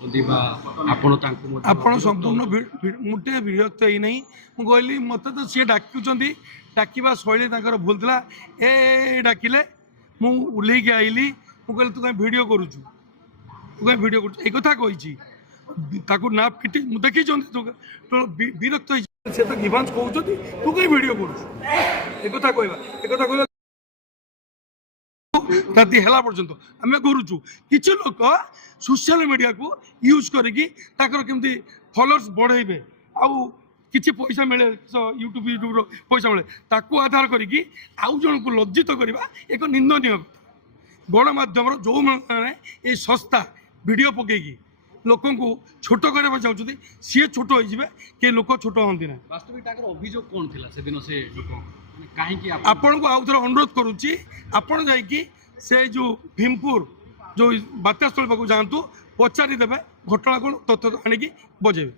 ଆପଣ ସମ୍ପୂର୍ଣ୍ଣ ମୁଟେ ବିରକ୍ତ ହେଇନାହିଁ। ମୁଁ କହିଲି ମୋତେ ତ ସିଏ ଡାକୁଛନ୍ତି, ଡାକିବା ଶୈଳୀ ତାଙ୍କର ଭୁଲ ଥିଲା। ଡାକିଲେ ମୁଁ ଓହ୍ଲେଇକି ଆଇଲି। ମୁଁ କହିଲି ତୁ କାହିଁ ଭିଡ଼ିଓ କରୁଛୁ, ତୁ କାହିଁ ଭିଡ଼ିଓ କରୁଛୁ ଏଇ କଥା କହିଛି। ତାକୁ ନା ପିଟି ମୁଁ ଦେଖିଛନ୍ତି ତୁ ବିରକ୍ତ ହେଇଛି। ସେ ତ ଗିଭାନ୍ସ କହୁଛନ୍ତି ତୁ କାହିଁ ଭିଡ଼ିଓ କରୁଛୁ ଏକଥା କହିବା ରାତି ହେଲା ପର୍ଯ୍ୟନ୍ତ ଆମେ କରୁଛୁ। କିଛି ଲୋକ ସୋସିଆଲ ମିଡ଼ିଆକୁ ୟୁଜ୍ କରିକି ତାଙ୍କର କେମିତି ଫଲୋଅର୍ସ ବଢ଼େଇବେ ଆଉ କିଛି ପଇସା ମିଳେ, ୟୁଟ୍ୟୁବର ପଇସା ମିଳେ, ତାକୁ ଆଧାର କରିକି ଆଉ ଜଣକୁ ଲଜ୍ଜିତ କରିବା ଏକ ନିନ୍ଦନୀୟ କଥା। ଗଣମାଧ୍ୟମର ଯେଉଁମାନେ ଏଇ ସଂସ୍ଥା ଭିଡ଼ିଓ ପକେଇକି ଲୋକଙ୍କୁ ଛୋଟ କରିବାକୁ ଚାହୁଁଛନ୍ତି ସିଏ ଛୋଟ ହେଇଯିବେ, କେହି ଲୋକ ଛୋଟ ହୁଅନ୍ତି ନାହିଁ। ବାସ୍ତବିକ ତାଙ୍କର ଅଭିଯୋଗ କ'ଣ ଥିଲା ସେଦିନ? ସେ ଲୋକ କାହିଁକି ଆପଣଙ୍କୁ ଆଉ ଥରେ ଅନୁରୋଧ କରୁଛି, ଆପଣ ଯାଇକି ସେ ଯେଉଁ ଭୀମପୁର ଯେଉଁ ବାତ୍ୟାସ୍ଥଳୀ ପାଖକୁ ଯାଆନ୍ତୁ, ପଚାରିଦେବେ ଘଟଣା କ'ଣ, ତଥ୍ୟ ଆଣିକି ବଜେଇବେ।